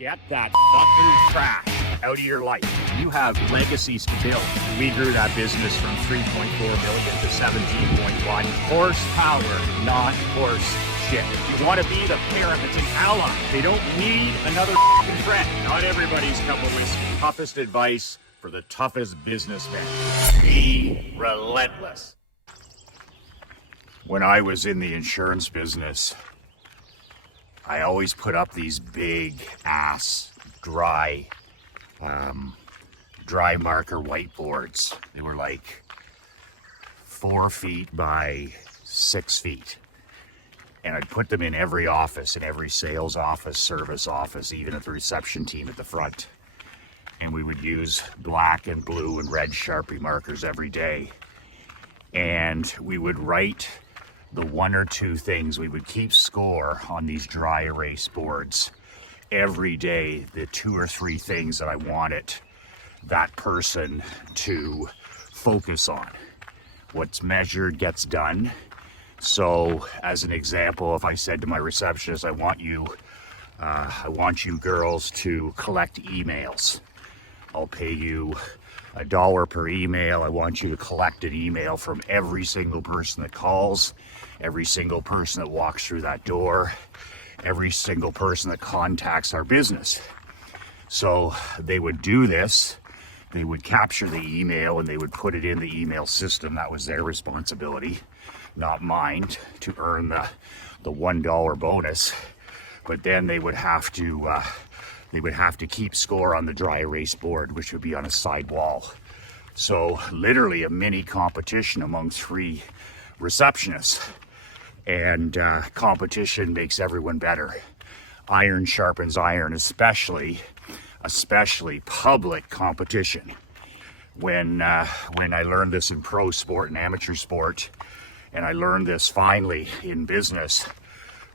Get that fucking trash out of your life. You have legacies to build. We grew that business from 3.4 million to 17.1. Horsepower, not horse shit. You want to be the parent that's an ally. They don't need another fucking friend. Not everybody's cup of whiskey. Toughest advice for the toughest businessman. Be relentless. When I was in the insurance business, I always put up these big ass dry marker whiteboards. They were like 4 feet by 6 feet. And I'd put them in every office, in every sales office, service office, even at the reception team at the front. And we would use black and blue and red Sharpie markers every day. And we would write the 1 or 2 things. We would keep score on these dry erase boards every day, the 2 or 3 things that I wanted that person to focus on. What's measured gets done. So as an example, if I said to my receptionist, I want you girls to collect emails. I'll pay you $1 per email. I want you to collect an email from every single person that calls, every single person that walks through that door, every single person that contacts our business. So they would do this. They would capture the email and they would put it in the email system. That was their responsibility, not mine, to earn the $1 bonus. But then they would have to keep score on the dry erase board, which would be on a side wall. So literally a mini competition among 3 receptionists. And competition makes everyone better. Iron sharpens iron, especially public competition. When I learned this in pro sport and amateur sport, and I learned this finally in business,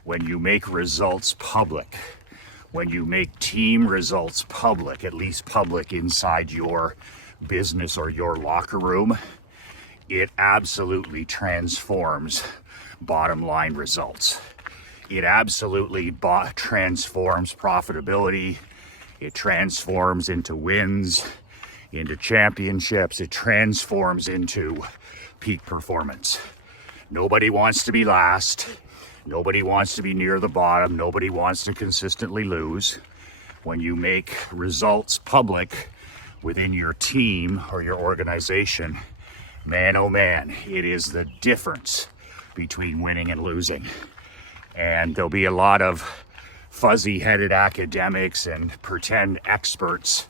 when you make results public, when you make team results public, at least public inside your business or your locker room, it absolutely transforms bottom line results. It absolutely transforms profitability. It transforms into wins, into championships. It transforms into peak performance. Nobody wants to be last. Nobody wants to be near the bottom. Nobody wants to consistently lose. When you make results public within your team or your organization, man, oh man, it is the difference between winning and losing. And there'll be a lot of fuzzy-headed academics and pretend experts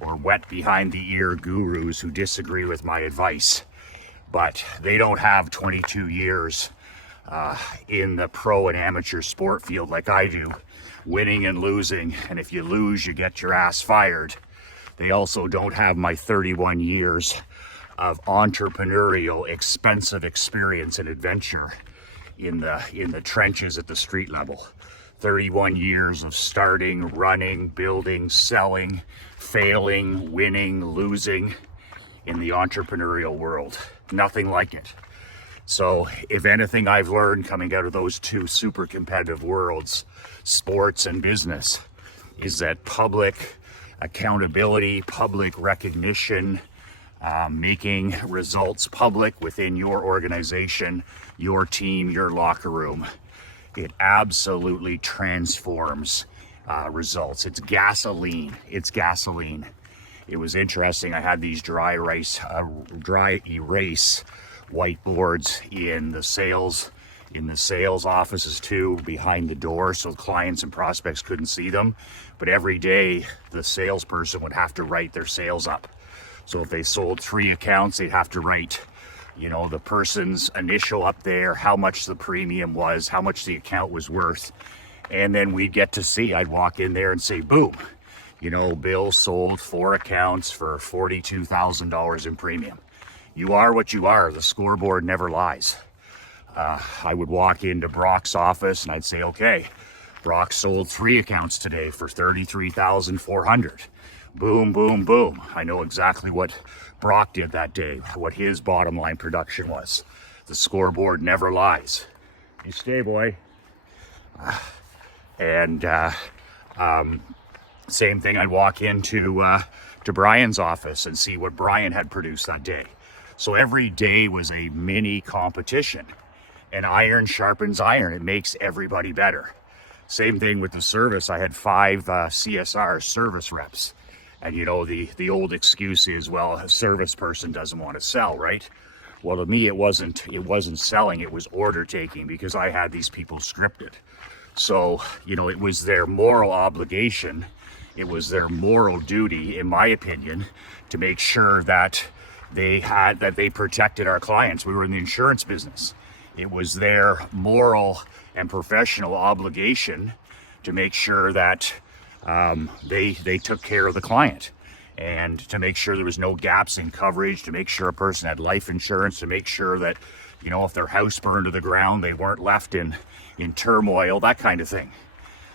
or wet behind the ear gurus who disagree with my advice, but they don't have 22 years in the pro and amateur sport field like I do, winning and losing, and if you lose, you get your ass fired. They also don't have my 31 years of entrepreneurial, expensive experience and adventure in the trenches at the street level. 31 years of starting, running, building, selling, failing, winning, losing in the entrepreneurial world. Nothing like it. So if anything I've learned coming out of those 2 super competitive worlds, sports and business, is that public accountability, public recognition, making results public within your organization, your team, your locker room, it absolutely transforms results. It's gasoline. It's gasoline. It was interesting. I had these dry erase whiteboards in the sales offices too, behind the door, so clients and prospects couldn't see them. But every day the salesperson would have to write their sales up. So if they sold 3 accounts, they'd have to write, the person's initial up there, how much the premium was, how much the account was worth. And then we'd get to see, I'd walk in there and say, boom, Bill sold 4 accounts for $42,000 in premium. You are what you are. The scoreboard never lies. I would walk into Brock's office and I'd say, okay, Brock sold 3 accounts today for $33,400. Boom, boom, boom. I know exactly what Brock did that day, what his bottom line production was. The scoreboard never lies. You stay, boy. And Same thing, I'd walk into to Brian's office and see what Brian had produced that day. So every day was a mini competition, and iron sharpens iron. It makes everybody better. Same thing with the service. I had 5 CSR service reps. And you know, the old excuse is, well, a service person doesn't want to sell, right? Well, to me, it wasn't selling, it was order taking, because I had these people scripted. So, you know, it was their moral obligation, it was their moral duty, in my opinion, to make sure that they protected our clients. We were in the insurance business. It was their moral and professional obligation to make sure that they took care of the client, and to make sure there was no gaps in coverage, to make sure a person had life insurance, to make sure that, you know, if their house burned to the ground, they weren't left in turmoil, that kind of thing.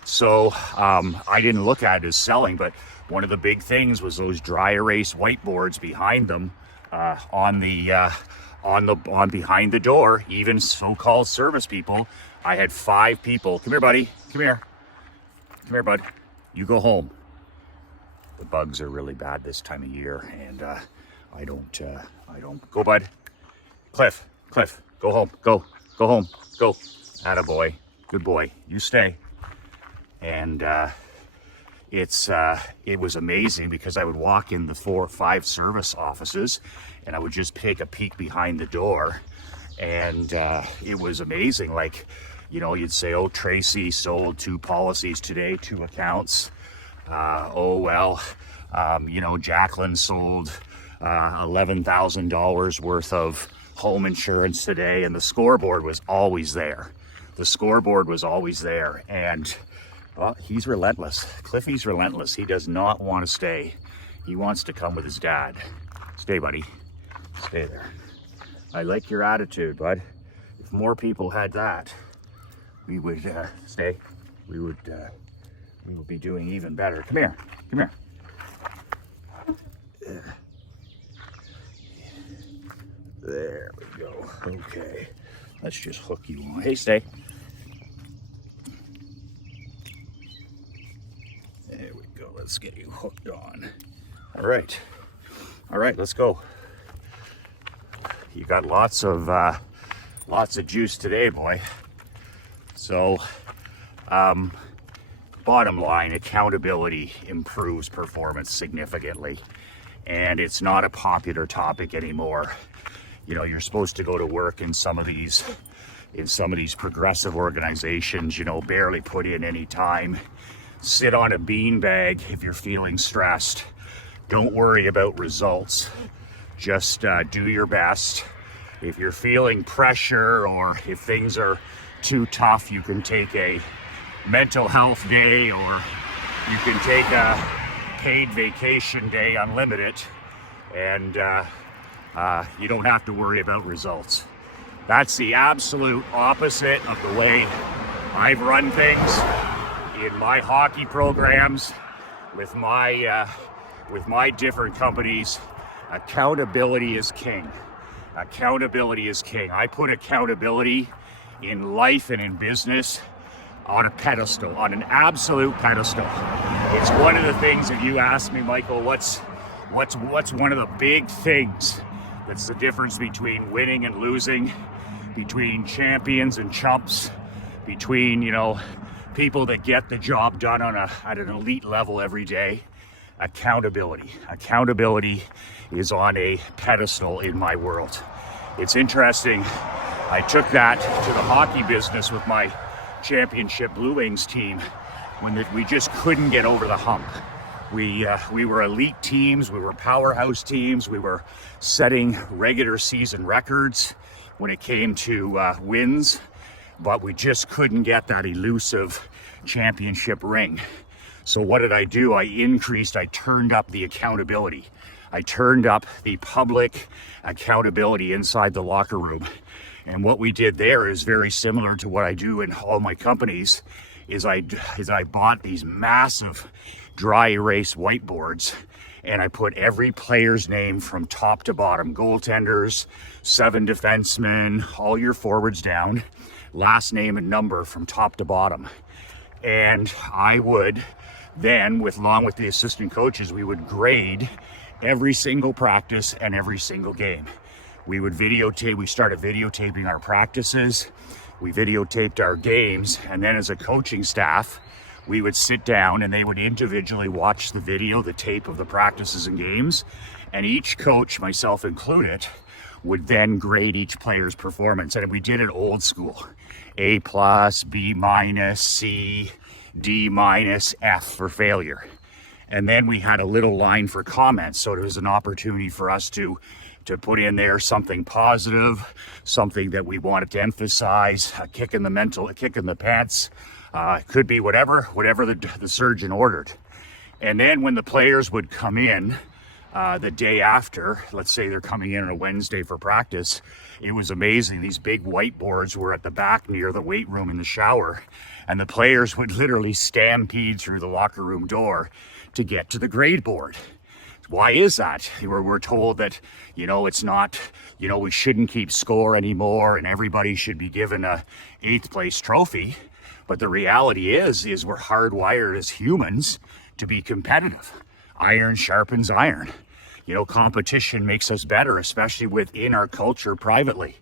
So I didn't look at it as selling, but one of the big things was those dry erase whiteboards behind them, behind the door. Even so-called service people, I had 5 people. Come here, buddy. Come here, bud. You go home. The bugs are really bad this time of year, and I don't go, bud. Cliff, go home. Go home. Go. Attaboy. Good boy. You stay. And it was amazing, because I would walk in the 4 or 5 service offices, and I would just take a peek behind the door, and it was amazing. Like, you know, you'd say, oh, Tracy sold 2 policies today, 2 accounts. You know, Jacqueline sold $11,000 worth of home insurance today, and the scoreboard was always there. And well, he's relentless. Cliffy's relentless. He does not want to stay. He wants to come with his dad. Stay, buddy. Stay there. I like your attitude, bud. If more people had that, we would stay. We would be doing even better. Come here. There we go. Okay. Let's just hook you on. Hey, stay. There we go. Let's get you hooked on. All right, let's go. You got lots of juice today, boy. So, bottom line, accountability improves performance significantly, and it's not a popular topic anymore. You know, you're supposed to go to work in some of these progressive organizations, you know, barely put in any time. Sit on a beanbag if you're feeling stressed. Don't worry about results. Just do your best. If you're feeling pressure, or if things are too tough, you can take a mental health day, or you can take a paid vacation day, unlimited, and you don't have to worry about results. That's the absolute opposite of the way I've run things in my hockey programs, with my different companies. Accountability is king. Accountability is king. I put accountability in life and in business on a pedestal, on an absolute pedestal. It's one of the things that you ask me, Michael, what's one of the big things that's the difference between winning and losing, between champions and chumps, between, you know, people that get the job done at an elite level every day? Accountability. Accountability is on a pedestal in my world. It's interesting. I took that to the hockey business with my championship Blue Wings team when we just couldn't get over the hump. We were elite teams. We were powerhouse teams. We were setting regular season records when it came to wins, but we just couldn't get that elusive championship ring. So what did I do? I turned up the accountability. I turned up the public accountability inside the locker room. And what we did there is very similar to what I do in all my companies, is I bought these massive dry erase whiteboards, and I put every player's name from top to bottom, goaltenders, 7 defensemen, all your forwards down, last name and number from top to bottom. And I would Then, along with the assistant coaches, we would grade every single practice and every single game. We started videotaping our practices, we videotaped our games, and then as a coaching staff, we would sit down and they would individually watch the video, the tape of the practices and games, and each coach, myself included, would then grade each player's performance. And we did it old school. A+, B-, C, D-, F for failure. And then we had a little line for comments. So it was an opportunity for us to put in there something positive, something that we wanted to emphasize, a kick in the pants. It could be whatever the surgeon ordered. And then when the players would come in the day after, let's say they're coming in on a Wednesday for practice, it was amazing. These big whiteboards were at the back near the weight room in the shower, and the players would literally stampede through the locker room door to get to the grade board. Why is that? We're told that, it's not, we shouldn't keep score anymore and everybody should be given a 8th place trophy. But the reality is we're hardwired as humans to be competitive. Iron sharpens iron. Competition makes us better, especially within our culture privately.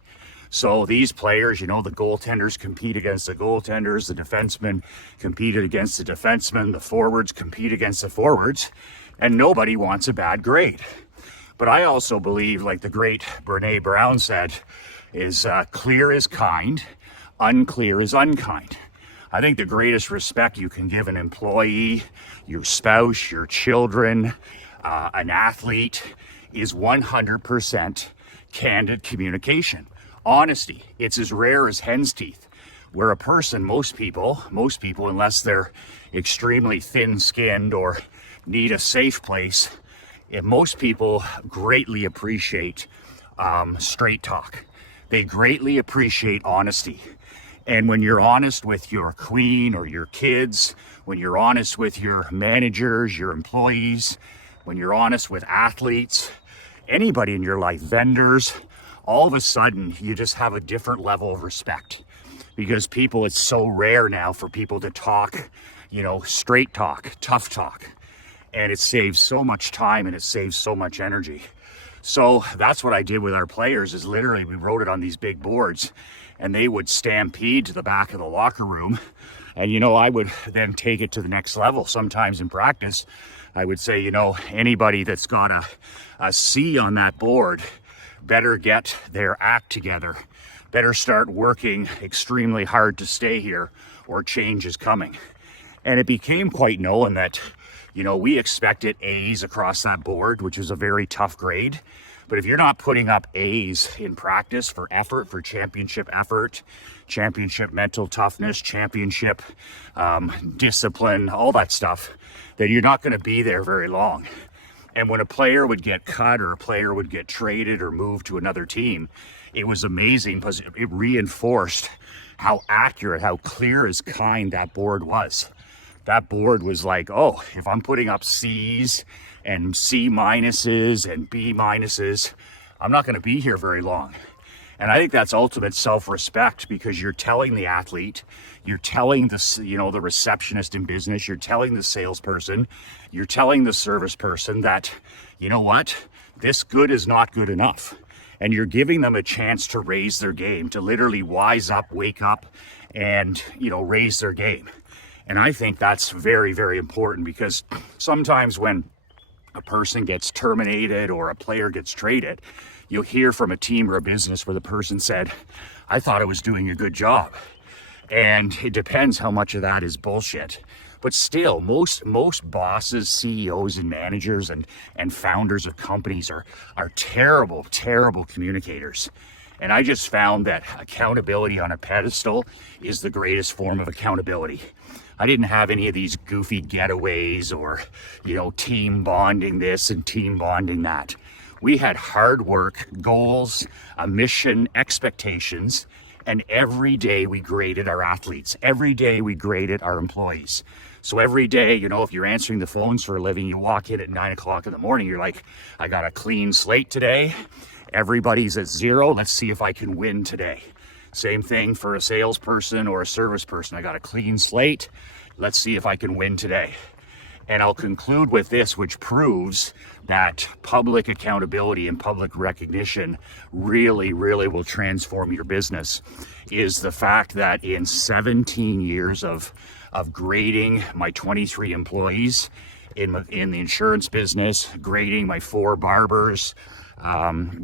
So these players, the goaltenders compete against the goaltenders, the defensemen compete against the defensemen, the forwards compete against the forwards, and nobody wants a bad grade. But I also believe, like the great Brene Brown said, is clear is kind, unclear is unkind. I think the greatest respect you can give an employee, your spouse, your children, an athlete, is 100% candid communication. Honesty. It's as rare as hen's teeth. Where a person, most people, unless they're extremely thin-skinned or need a safe place, most people greatly appreciate straight talk. They greatly appreciate honesty. And when you're honest with your queen or your kids, when you're honest with your managers, your employees, when you're honest with athletes, anybody in your life, vendors, all of a sudden you just have a different level of respect. Because it's so rare now for people to talk, straight talk, tough talk. And it saves so much time and it saves so much energy. So that's what I did with our players, is literally we wrote it on these big boards and they would stampede to the back of the locker room. And, I would then take it to the next level. Sometimes in practice, I would say, anybody that's got a C on that board better get their act together, better start working extremely hard to stay here, or change is coming. And it became quite known that, we expected A's across that board, which is a very tough grade. But if you're not putting up A's in practice for effort, for championship effort, championship mental toughness, championship discipline, all that stuff, then you're not going to be there very long. And when a player would get cut or a player would get traded or moved to another team, it was amazing because it reinforced how accurate, how clear as kind that board was. That board was like, oh, if I'm putting up C's and C minuses and B minuses, I'm not going to be here very long. And I think that's ultimate self-respect, because you're telling the athlete, you're telling the receptionist in business, you're telling the salesperson, you're telling the service person that, this good is not good enough. And you're giving them a chance to raise their game, to literally wise up, wake up, and, raise their game. And I think that's very, very important, because sometimes when a person gets terminated or a player gets traded, you'll hear from a team or a business where the person said, I thought I was doing a good job. And it depends how much of that is bullshit. But still, most bosses, CEOs and managers and founders of companies are terrible, terrible communicators. And I just found that accountability on a pedestal is the greatest form of accountability. I didn't have any of these goofy getaways or, team bonding this and team bonding that. We had hard work, goals, a mission, expectations, and every day we graded our athletes. Every day we graded our employees. So every day, if you're answering the phones for a living, you walk in at 9 o'clock in the morning, you're like, I got a clean slate today. Everybody's at 0. Let's see if I can win today. Same thing for a salesperson or a service person. I got a clean slate. Let's see if I can win today. And I'll conclude with this, which proves that public accountability and public recognition really, really will transform your business, is the fact that in 17 years of grading my 23 employees in the insurance business, grading my 4 barbers,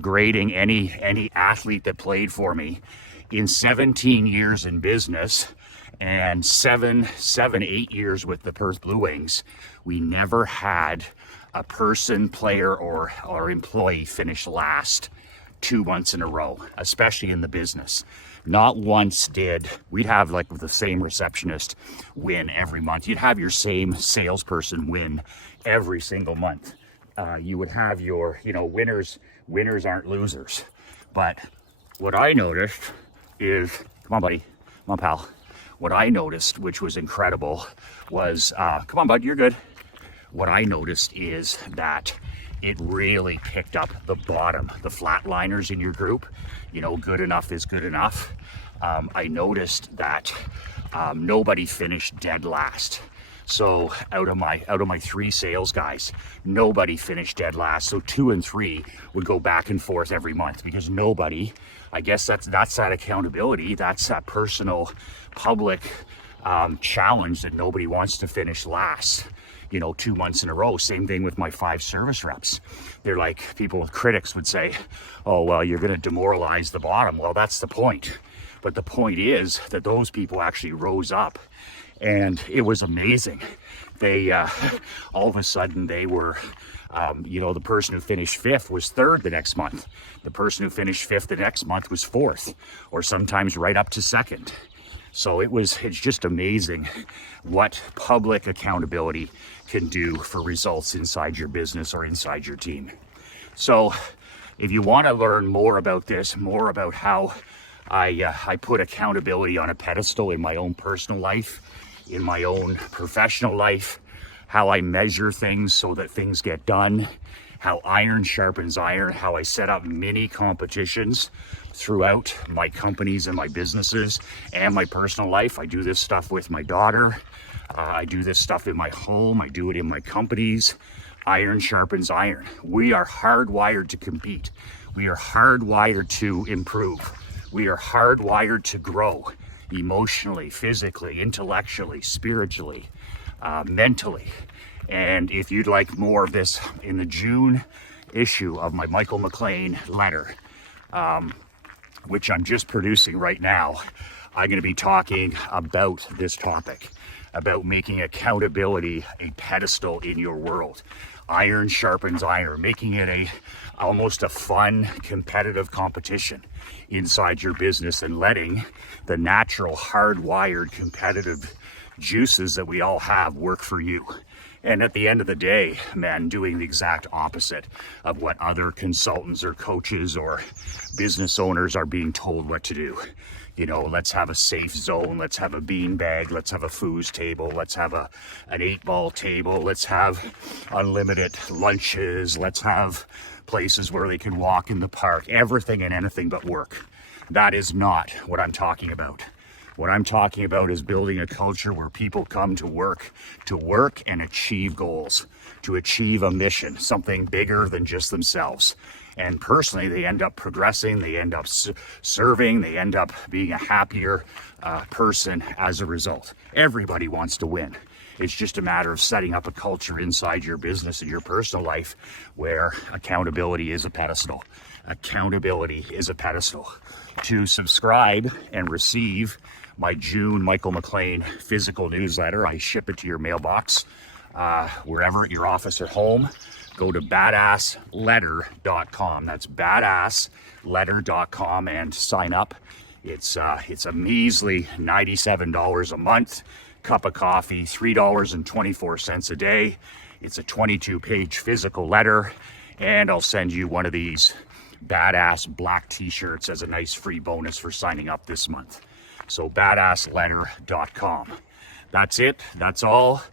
grading any athlete that played for me, in 17 years in business, and 8 years with the Perth Blue Wings, we never had a person, player, or employee finish last 2 months in a row, especially in the business. Not once we'd have like the same receptionist win every month. You'd have your same salesperson win every single month. You would have your, winners aren't losers. But what I noticed is, come on buddy, come on pal. What I noticed, which was incredible, was, come on bud, you're good. What I noticed is that it really picked up the bottom, the flatliners in your group. Good enough is good enough. I noticed that nobody finished dead last. So out of my 3 sales guys, nobody finished dead last. So 2 and 3 would go back and forth every month, because nobody, I guess that's that accountability. That's that personal, public challenge that nobody wants to finish last. 2 months in a row. Same thing with my 5 service reps. They're like, critics would say, oh, well, you're going to demoralize the bottom. Well, that's the point. But the point is that those people actually rose up, and it was amazing. They, all of a sudden they were, the person who finished 5th was 3rd the next month. The person who finished 5th the next month was 4th, or sometimes right up to 2nd. So it's just amazing what public accountability can do for results inside your business or inside your team. So if you want to learn more about this, more about how I put accountability on a pedestal in my own personal life, in my own professional life, how I measure things so that things get done, how iron sharpens iron, how I set up mini competitions throughout my companies and my businesses and my personal life. I do this stuff with my daughter. I do this stuff in my home. I do it in my companies. Iron sharpens iron. We are hardwired to compete. We are hardwired to improve. We are hardwired to grow emotionally, physically, intellectually, spiritually, mentally. And if you'd like more of this, in the June issue of my Michael McLean letter, which I'm just producing right now, I'm going to be talking about this topic, about making accountability a pedestal in your world. Iron sharpens iron, making it almost a fun, competitive competition inside your business, and letting the natural, hardwired, competitive juices that we all have work for you. And at the end of the day, man, doing the exact opposite of what other consultants or coaches or business owners are being told what to do. Let's have a safe zone. Let's have a bean bag. Let's have a foos table. Let's have an 8-ball table. Let's have unlimited lunches. Let's have places where they can walk in the park. Everything and anything but work. That is not what I'm talking about. What I'm talking about is building a culture where people come to work and achieve goals, to achieve a mission, something bigger than just themselves. And personally, they end up progressing, they end up serving, they end up being a happier person as a result. Everybody wants to win. It's just a matter of setting up a culture inside your business and your personal life where accountability is a pedestal. Accountability is a pedestal. To subscribe and receive my June Michael McLean physical newsletter, I ship it to your mailbox, wherever, at your office or home. Go to badassletter.com. That's badassletter.com and sign up. It's a measly $97 a month. Cup of coffee, $3.24 a day. It's a 22-page physical letter, and I'll send you one of these badass black t-shirts as a nice free bonus for signing up this month. So badassletter.com. That's it. That's all.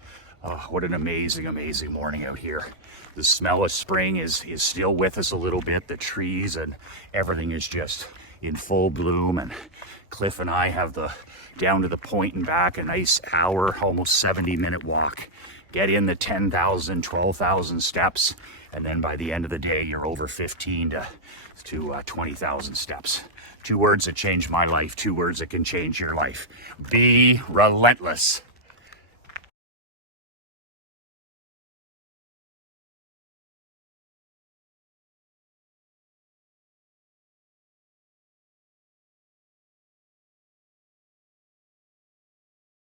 What an amazing, amazing morning out here. The smell of spring is still with us a little bit. The trees and everything is just in full bloom. And Cliff and I have down to the point and back, a nice hour, almost 70-minute walk. Get in the 10,000, 12,000 steps, and then by the end of the day, you're over 15 to 20,000 steps. 2 words that changed my life, 2 words that can change your life. Be relentless.